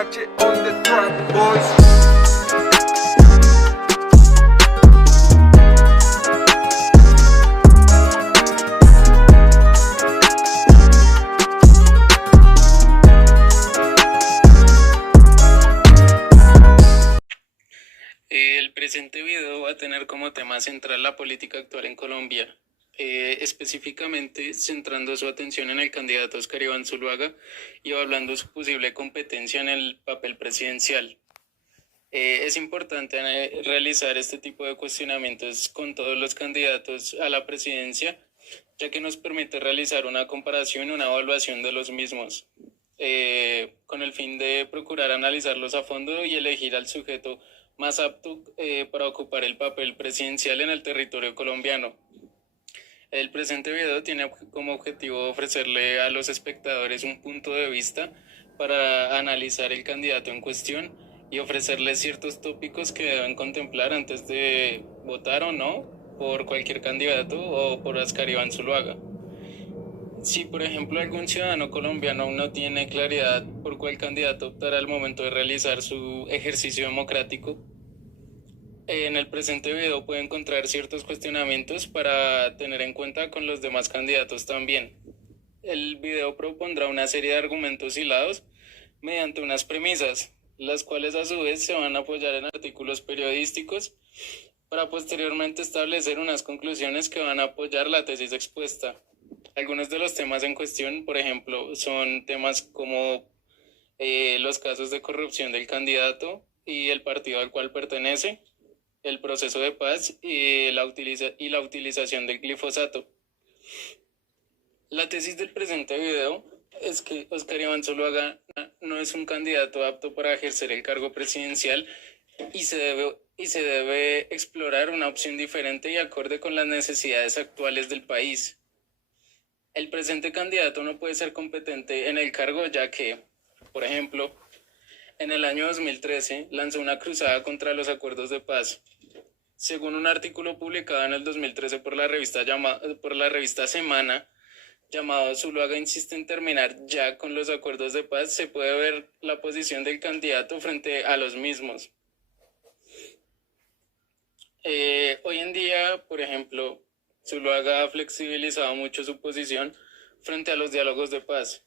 H on the track, boys. El presente video va a tener como tema central la política actual en Colombia, específicamente centrando su atención en el candidato Óscar Iván Zuluaga y hablando de su posible competencia en el papel presidencial. Es importante realizar este tipo de cuestionamientos con todos los candidatos a la presidencia, ya que nos permite realizar una comparación y una evaluación de los mismos, con el fin de procurar analizarlos a fondo y elegir al sujeto más apto para ocupar el papel presidencial en el territorio colombiano. El presente video tiene como objetivo ofrecerle a los espectadores un punto de vista para analizar el candidato en cuestión y ofrecerles ciertos tópicos que deben contemplar antes de votar o no por cualquier candidato o por Óscar Iván Zuluaga. Si, por ejemplo, algún ciudadano colombiano aún no tiene claridad por cuál candidato optará al momento de realizar su ejercicio democrático, en el presente video puede encontrar ciertos cuestionamientos para tener en cuenta con los demás candidatos también. El video propondrá una serie de argumentos hilados mediante unas premisas, las cuales a su vez se van a apoyar en artículos periodísticos para posteriormente establecer unas conclusiones que van a apoyar la tesis expuesta. Algunos de los temas en cuestión, por ejemplo, son temas como los casos de corrupción del candidato y el partido al cual pertenece, el proceso de paz y la utilización del glifosato. La tesis del presente video es que Óscar Iván Zuluaga no es un candidato apto para ejercer el cargo presidencial y se debe explorar una opción diferente y acorde con las necesidades actuales del país. El presente candidato no puede ser competente en el cargo ya que, por ejemplo, en el año 2013 lanzó una cruzada contra los acuerdos de paz. Según un artículo publicado en el 2013 por la revista Semana, llamado Zuluaga insiste en terminar ya con los acuerdos de paz, se puede ver la posición del candidato frente a los mismos. Hoy en día, por ejemplo, Zuluaga ha flexibilizado mucho su posición frente a los diálogos de paz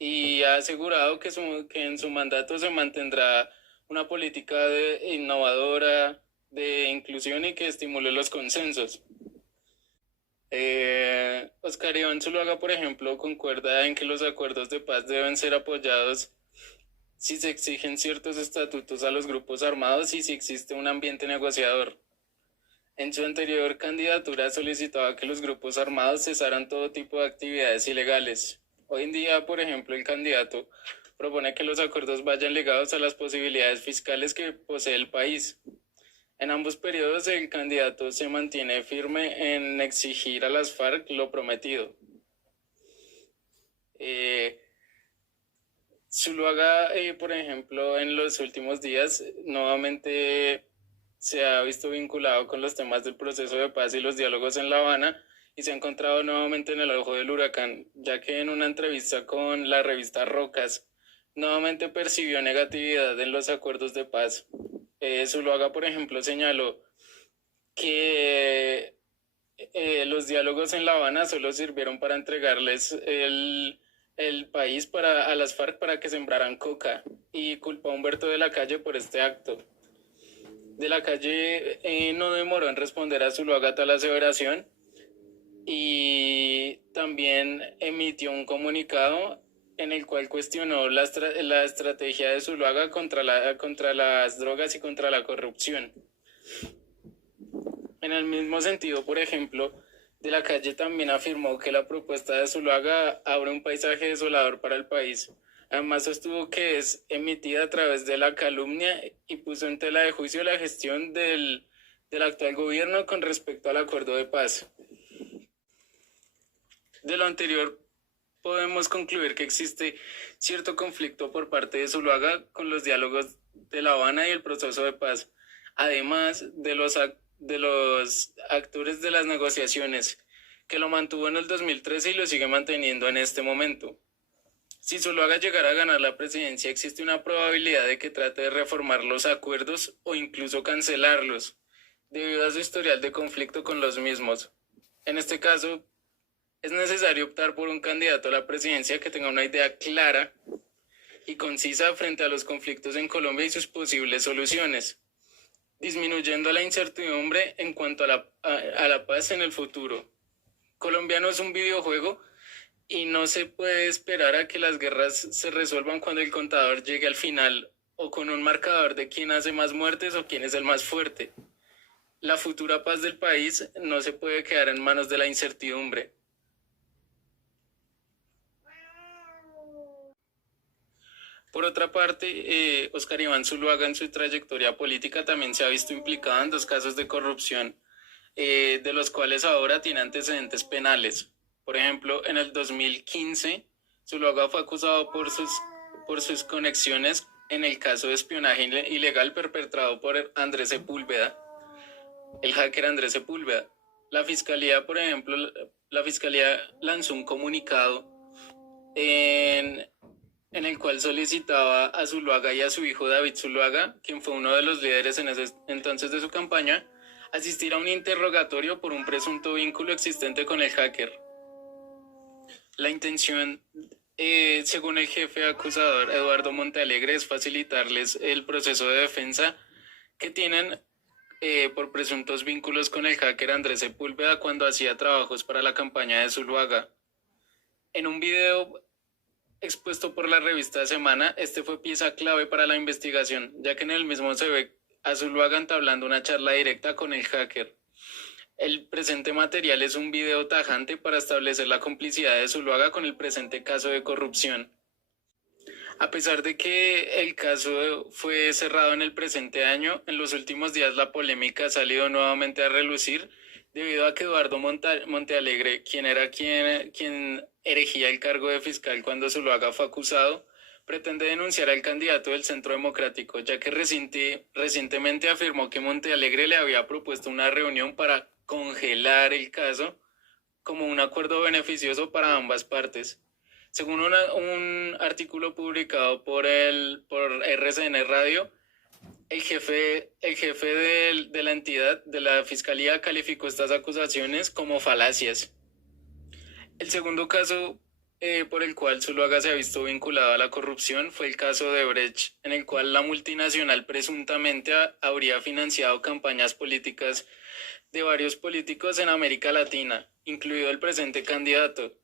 y ha asegurado que en su mandato se mantendrá una política innovadora, de inclusión y que estimule los consensos. Óscar Iván Zuluaga, por ejemplo, concuerda en que los acuerdos de paz deben ser apoyados si se exigen ciertos estatutos a los grupos armados y si existe un ambiente negociador. En su anterior candidatura solicitaba que los grupos armados cesaran todo tipo de actividades ilegales. Hoy en día, por ejemplo, el candidato propone que los acuerdos vayan ligados a las posibilidades fiscales que posee el país. En ambos periodos, el candidato se mantiene firme en exigir a las FARC lo prometido. Zuluaga, por ejemplo, en los últimos días nuevamente se ha visto vinculado con los temas del proceso de paz y los diálogos en La Habana y se ha encontrado nuevamente en el ojo del huracán, ya que en una entrevista con la revista Rocas, nuevamente percibió negatividad en los acuerdos de paz. Zuluaga, por ejemplo, señaló que los diálogos en La Habana solo sirvieron para entregarles el país a las FARC para que sembraran coca y culpó a Humberto de la Calle por este acto. De la Calle no demoró en responder a Zuluaga tal aseveración y también emitió un comunicado en el cual cuestionó la estrategia de Zuluaga contra las drogas y contra la corrupción. En el mismo sentido, por ejemplo, De la Calle también afirmó que la propuesta de Zuluaga abre un paisaje desolador para el país. Además sostuvo que es emitida a través de la calumnia y puso en tela de juicio la gestión del actual gobierno con respecto al acuerdo de paz. De lo anterior, podemos concluir que existe cierto conflicto por parte de Zuluaga con los diálogos de La Habana y el proceso de paz, además de los actores de las negociaciones, que lo mantuvo en el 2013 y lo sigue manteniendo en este momento. Si Zuluaga llegara a ganar la presidencia, existe una probabilidad de que trate de reformar los acuerdos o incluso cancelarlos, debido a su historial de conflicto con los mismos. En este caso, es necesario optar por un candidato a la presidencia que tenga una idea clara y concisa frente a los conflictos en Colombia y sus posibles soluciones, disminuyendo la incertidumbre en cuanto a la paz en el futuro. Colombia no es un videojuego y no se puede esperar a que las guerras se resuelvan cuando el contador llegue al final o con un marcador de quién hace más muertes o quién es el más fuerte. La futura paz del país no se puede quedar en manos de la incertidumbre. Por otra parte, Óscar Iván Zuluaga en su trayectoria política también se ha visto implicado en dos casos de corrupción, de los cuales ahora tiene antecedentes penales. Por ejemplo, en el 2015, Zuluaga fue acusado por sus conexiones en el caso de espionaje ilegal perpetrado por Andrés Sepúlveda, el hacker Andrés Sepúlveda. La fiscalía, por ejemplo, la fiscalía lanzó un comunicado en, en el cual solicitaba a Zuluaga y a su hijo David Zuluaga, quien fue uno de los líderes en ese entonces de su campaña, asistir a un interrogatorio por un presunto vínculo existente con el hacker. La intención, según el jefe acusador Eduardo Montealegre, es facilitarles el proceso de defensa que tienen por presuntos vínculos con el hacker Andrés Sepúlveda cuando hacía trabajos para la campaña de Zuluaga. En un video expuesto por la revista Semana, este fue pieza clave para la investigación, ya que en el mismo se ve a Zuluaga entablando una charla directa con el hacker. El presente material es un video tajante para establecer la complicidad de Zuluaga con el presente caso de corrupción. A pesar de que el caso fue cerrado en el presente año, en los últimos días la polémica ha salido nuevamente a relucir debido a que Eduardo Montealegre, quien erigía el cargo de fiscal cuando Zuluaga fue acusado, pretende denunciar al candidato del Centro Democrático, ya que recientemente afirmó que Montealegre le había propuesto una reunión para congelar el caso como un acuerdo beneficioso para ambas partes. Según un artículo publicado por RCN Radio, el jefe de la entidad, de la Fiscalía, calificó estas acusaciones como falacias. El segundo caso por el cual Zuluaga se ha visto vinculado a la corrupción fue el caso de Brecht, en el cual la multinacional presuntamente habría financiado campañas políticas de varios políticos en América Latina, incluido el presente candidato.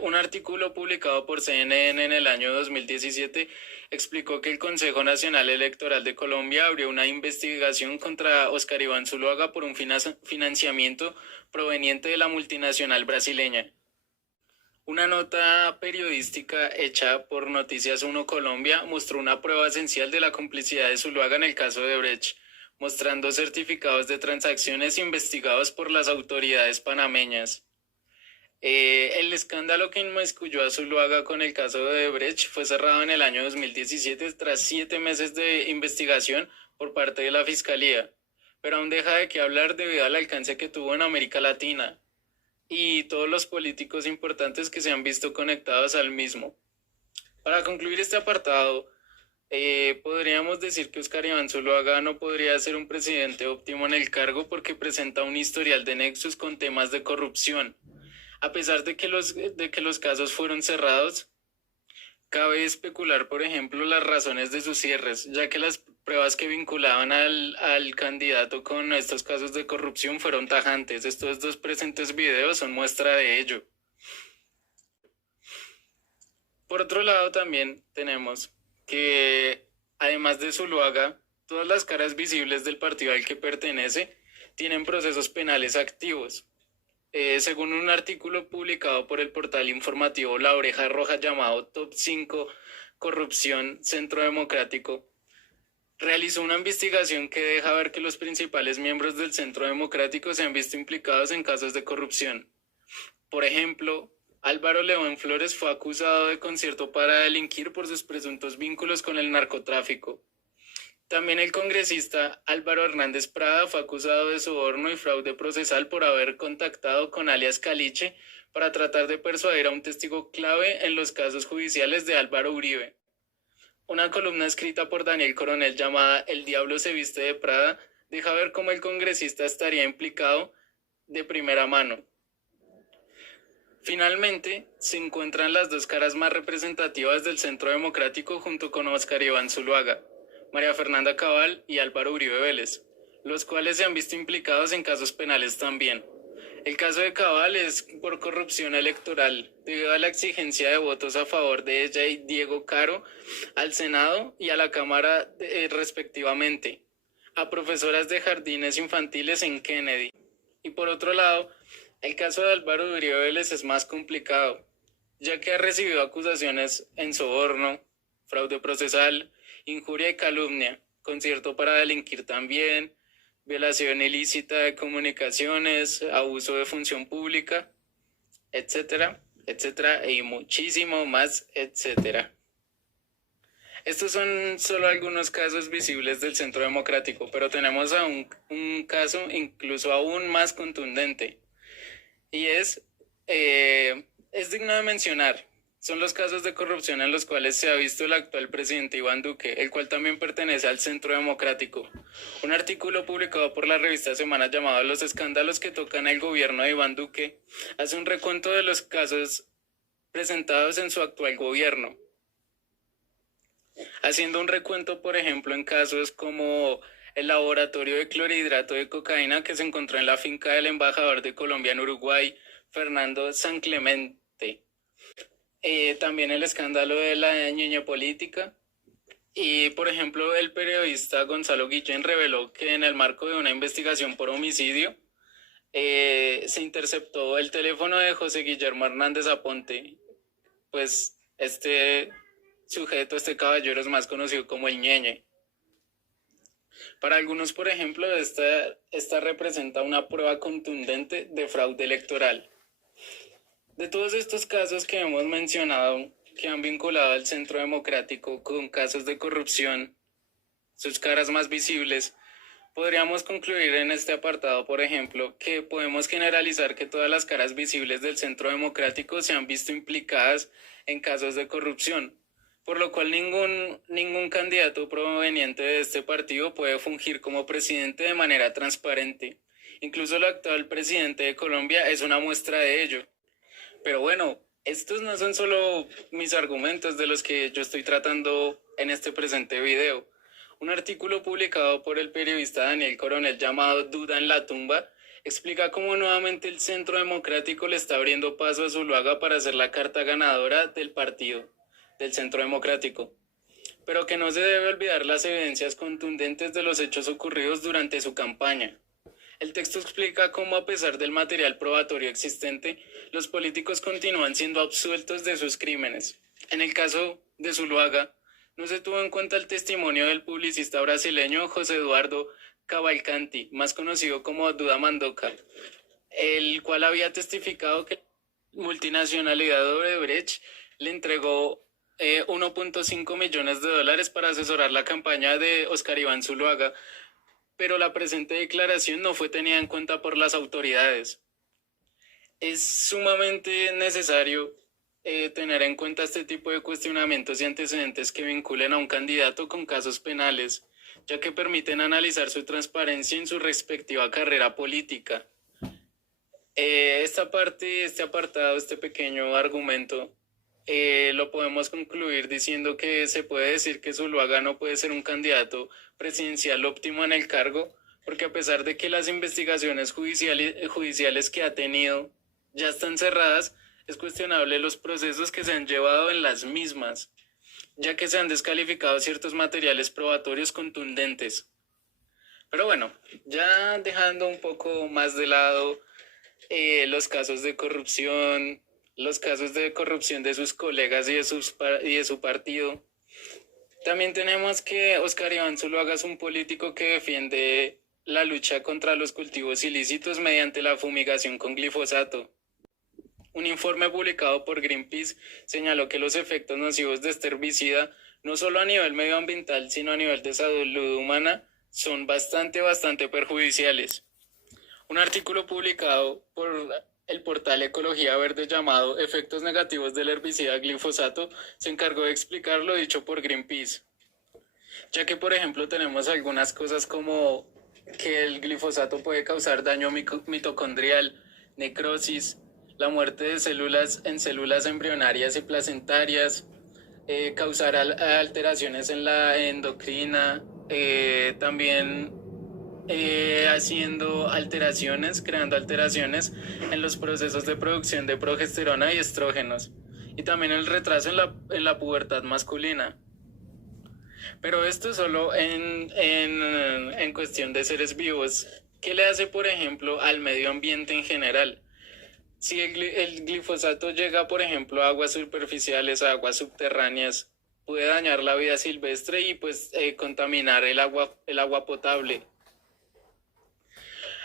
Un artículo publicado por CNN en el año 2017 explicó que el Consejo Nacional Electoral de Colombia abrió una investigación contra Óscar Iván Zuluaga por un financiamiento proveniente de la multinacional brasileña. Una nota periodística hecha por Noticias 1 Colombia mostró una prueba esencial de la complicidad de Zuluaga en el caso de Brecht, mostrando certificados de transacciones investigados por las autoridades panameñas. El escándalo que inmiscuyó a Zuluaga con el caso de Brecht fue cerrado en el año 2017 tras 7 meses de investigación por parte de la Fiscalía, pero aún deja de qué hablar debido al alcance que tuvo en América Latina y todos los políticos importantes que se han visto conectados al mismo. Para concluir este apartado, podríamos decir que Óscar Iván Zuluaga no podría ser un presidente óptimo en el cargo porque presenta un historial de nexos con temas de corrupción. A pesar de que los casos fueron cerrados, cabe especular, por ejemplo, las razones de sus cierres, ya que las pruebas que vinculaban al candidato con estos casos de corrupción fueron tajantes. Estos dos presentes videos son muestra de ello. Por otro lado, también tenemos que, además de Zuluaga, todas las caras visibles del partido al que pertenece tienen procesos penales activos. Según un artículo publicado por el portal informativo La Oreja Roja llamado Top 5 Corrupción Centro Democrático, realizó una investigación que deja ver que los principales miembros del Centro Democrático se han visto implicados en casos de corrupción. Por ejemplo, Álvaro León Flores fue acusado de concierto para delinquir por sus presuntos vínculos con el narcotráfico. También el congresista Álvaro Hernández Prada fue acusado de soborno y fraude procesal por haber contactado con alias Caliche para tratar de persuadir a un testigo clave en los casos judiciales de Álvaro Uribe. Una columna escrita por Daniel Coronel llamada El diablo se viste de Prada deja ver cómo el congresista estaría implicado de primera mano. Finalmente, se encuentran las dos caras más representativas del Centro Democrático junto con Óscar Iván Zuluaga, María Fernanda Cabal y Álvaro Uribe Vélez, los cuales se han visto implicados en casos penales también. El caso de Cabal es por corrupción electoral, debido a la exigencia de votos a favor de ella y Diego Caro al Senado y a la Cámara respectivamente, a profesoras de jardines infantiles en Kennedy. Y por otro lado, el caso de Álvaro Uribe Vélez es más complicado, ya que ha recibido acusaciones en soborno, fraude procesal, injuria y calumnia, concierto para delinquir también, violación ilícita de comunicaciones, abuso de función pública, etcétera, etcétera, y muchísimo más, etcétera. Estos son solo algunos casos visibles del Centro Democrático, pero tenemos un caso incluso aún más contundente, y es digno de mencionar. Son los casos de corrupción en los cuales se ha visto el actual presidente Iván Duque, el cual también pertenece al Centro Democrático. Un artículo publicado por la revista Semana llamado Los escándalos que tocan el gobierno de Iván Duque hace un recuento de los casos presentados en su actual gobierno, haciendo un recuento, por ejemplo, en casos como el laboratorio de clorhidrato de cocaína que se encontró en la finca del embajador de Colombia en Uruguay, Fernando San Clemente. También el escándalo de la ñoña política. Y, por ejemplo, el periodista Gonzalo Guillén reveló que en el marco de una investigación por homicidio, se interceptó el teléfono de José Guillermo Hernández Aponte. Pues este sujeto, este caballero es más conocido como el Ñeñe. Para algunos, por ejemplo, esta representa una prueba contundente de fraude electoral. De todos estos casos que hemos mencionado, que han vinculado al Centro Democrático con casos de corrupción, sus caras más visibles, podríamos concluir en este apartado, por ejemplo, que podemos generalizar que todas las caras visibles del Centro Democrático se han visto implicadas en casos de corrupción, por lo cual ningún candidato proveniente de este partido puede fungir como presidente de manera transparente. Incluso el actual presidente de Colombia es una muestra de ello. Pero bueno, estos no son solo mis argumentos de los que yo estoy tratando en este presente video. Un artículo publicado por el periodista Daniel Coronel llamado Duda en la tumba explica cómo nuevamente el Centro Democrático le está abriendo paso a Zuluaga para ser la carta ganadora del partido, del Centro Democrático. Pero que no se debe olvidar las evidencias contundentes de los hechos ocurridos durante su campaña. El texto explica cómo, a pesar del material probatorio existente, los políticos continúan siendo absueltos de sus crímenes. En el caso de Zuluaga, no se tuvo en cuenta el testimonio del publicista brasileño José Eduardo Cavalcanti, más conocido como Duda Mandoca, el cual había testificado que la multinacionalidad Odebrecht le entregó 1.5 millones de dólares para asesorar la campaña de Óscar Iván Zuluaga, pero la presente declaración no fue tenida en cuenta por las autoridades. Es sumamente necesario tener en cuenta este tipo de cuestionamientos y antecedentes que vinculen a un candidato con casos penales, ya que permiten analizar su transparencia en su respectiva carrera política. Esta parte, este apartado, este pequeño argumento, lo podemos concluir diciendo que se puede decir que Zuluaga no puede ser un candidato presidencial óptimo en el cargo, porque a pesar de que las investigaciones judiciales que ha tenido ya están cerradas, es cuestionable los procesos que se han llevado en las mismas, ya que se han descalificado ciertos materiales probatorios contundentes. Pero bueno, ya dejando un poco más de lado los casos de corrupción, los casos de corrupción de sus colegas y de su partido, también tenemos que Óscar Iván Zuluaga es un político que defiende la lucha contra los cultivos ilícitos mediante la fumigación con glifosato. Un informe publicado por Greenpeace señaló que los efectos nocivos de este herbicida no solo a nivel medioambiental, sino a nivel de salud humana, son bastante perjudiciales. Un artículo publicado por el portal Ecología Verde llamado Efectos negativos del herbicida glifosato se encargó de explicar lo dicho por Greenpeace, ya que por ejemplo tenemos algunas cosas como que el glifosato puede causar daño mitocondrial, necrosis, la muerte de células en células embrionarias y placentarias, causar alteraciones en la endocrina, también haciendo alteraciones, creando alteraciones en los procesos de producción de progesterona y estrógenos, y también el retraso en la pubertad masculina. Pero esto solo en cuestión de seres vivos. ¿Qué le hace, por ejemplo, al medio ambiente en general? Si el glifosato llega, por ejemplo, a aguas superficiales, a aguas subterráneas, puede dañar la vida silvestre y pues contaminar el agua potable.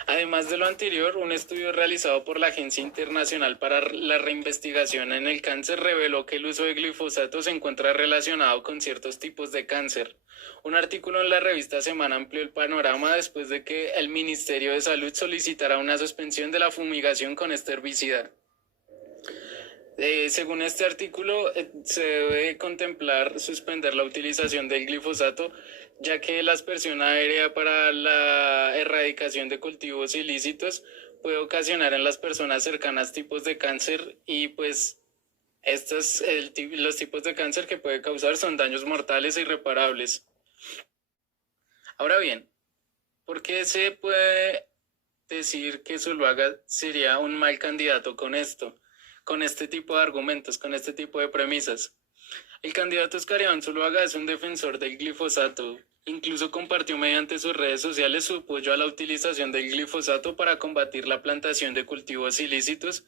Además de lo anterior, un estudio realizado por la Agencia Internacional para la Reinvestigación en el Cáncer reveló que el uso de glifosato se encuentra relacionado con ciertos tipos de cáncer. Un artículo en la revista Semana amplió el panorama después de que el Ministerio de Salud solicitara una suspensión de la fumigación con este herbicida. Según este artículo, se debe contemplar suspender la utilización del glifosato, ya que la aspersión aérea para la erradicación de cultivos ilícitos puede ocasionar en las personas cercanas tipos de cáncer y pues los tipos de cáncer que puede causar son daños mortales e irreparables. Ahora bien, ¿por qué se puede decir que Zuluaga sería un mal candidato con esto? Con este tipo de argumentos, con este tipo de premisas. El candidato Oscar Iván Zuluaga es un defensor del glifosato. Incluso compartió mediante sus redes sociales su apoyo a la utilización del glifosato para combatir la plantación de cultivos ilícitos.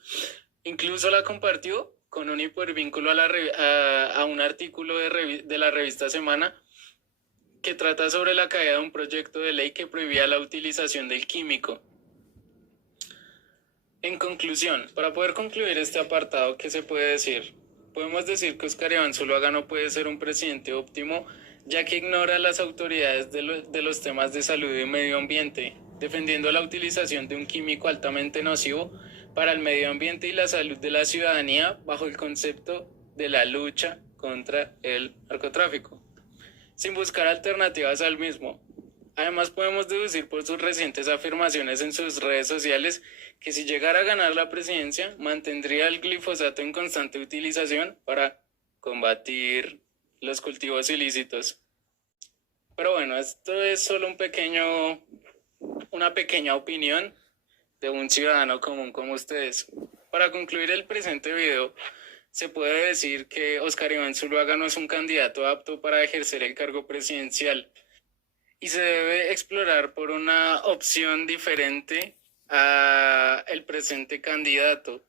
Incluso la compartió con un hipervínculo a un artículo de la revista Semana que trata sobre la caída de un proyecto de ley que prohibía la utilización del químico. En conclusión, para poder concluir este apartado, ¿qué se puede decir? Podemos decir que Oscar Iván Zuluaga no puede ser un presidente óptimo, ya que ignora las autoridades de los temas de salud y medio ambiente, defendiendo la utilización de un químico altamente nocivo para el medio ambiente y la salud de la ciudadanía bajo el concepto de la lucha contra el narcotráfico, sin buscar alternativas al mismo. Además, podemos deducir por sus recientes afirmaciones en sus redes sociales que si llegara a ganar la presidencia, mantendría el glifosato en constante utilización para combatir los cultivos ilícitos. Pero bueno, esto es solo una pequeña opinión de un ciudadano común como ustedes. Para concluir el presente video, se puede decir que Oscar Iván Zuluaga no es un candidato apto para ejercer el cargo presidencial y se debe explorar por una opción diferente a el presente candidato,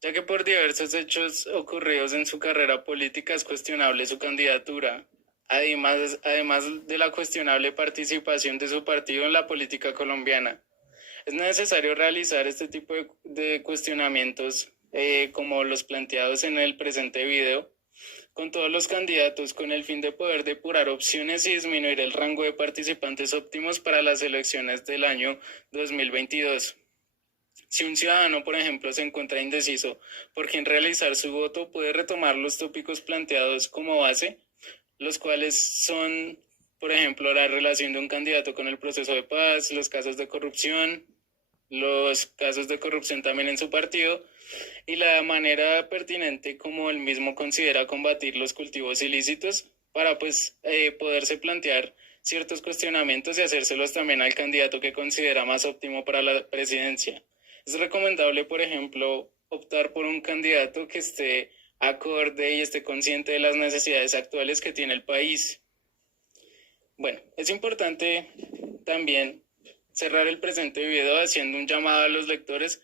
ya que por diversos hechos ocurridos en su carrera política es cuestionable su candidatura, además de la cuestionable participación de su partido en la política colombiana. Es necesario realizar este tipo de cuestionamientos como los planteados en el presente video, con todos los candidatos con el fin de poder depurar opciones y disminuir el rango de participantes óptimos para las elecciones del año 2022. Si un ciudadano, por ejemplo, se encuentra indeciso por quién realizar su voto, puede retomar los tópicos planteados como base, los cuales son, por ejemplo, la relación de un candidato con el proceso de paz, los casos de corrupción también en su partido, y la manera pertinente como él mismo considera combatir los cultivos ilícitos para poderse plantear ciertos cuestionamientos y hacérselos también al candidato que considera más óptimo para la presidencia. Es recomendable, por ejemplo, optar por un candidato que esté acorde y esté consciente de las necesidades actuales que tiene el país. Bueno, es importante también cerrar el presente video haciendo un llamado a los lectores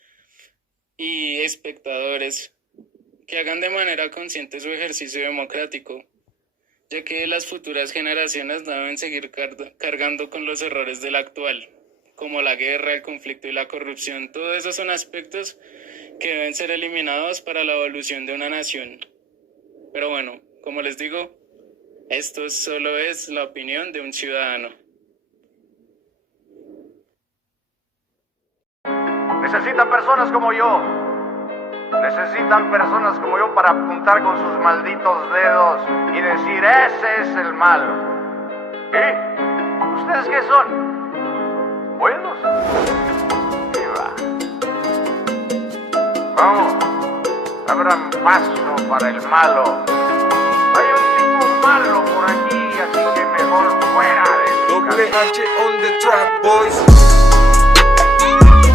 y espectadores que hagan de manera consciente su ejercicio democrático, ya que las futuras generaciones no deben seguir cargando con los errores del actual, como la guerra, el conflicto y la corrupción. Todos esos son aspectos que deben ser eliminados para la evolución de una nación. Pero bueno, como les digo, Esto solo es la opinión de un ciudadano. Necesitan personas como yo. Necesitan personas como yo para apuntar con sus malditos dedos y decir, ese es el malo. ¿Y ustedes qué son? ¿Buenos? ¿Qué va? Vamos, abran paso para el malo. Hay un tipo malo por aquí, así que mejor fuera de su Double camino. H on the track, boys.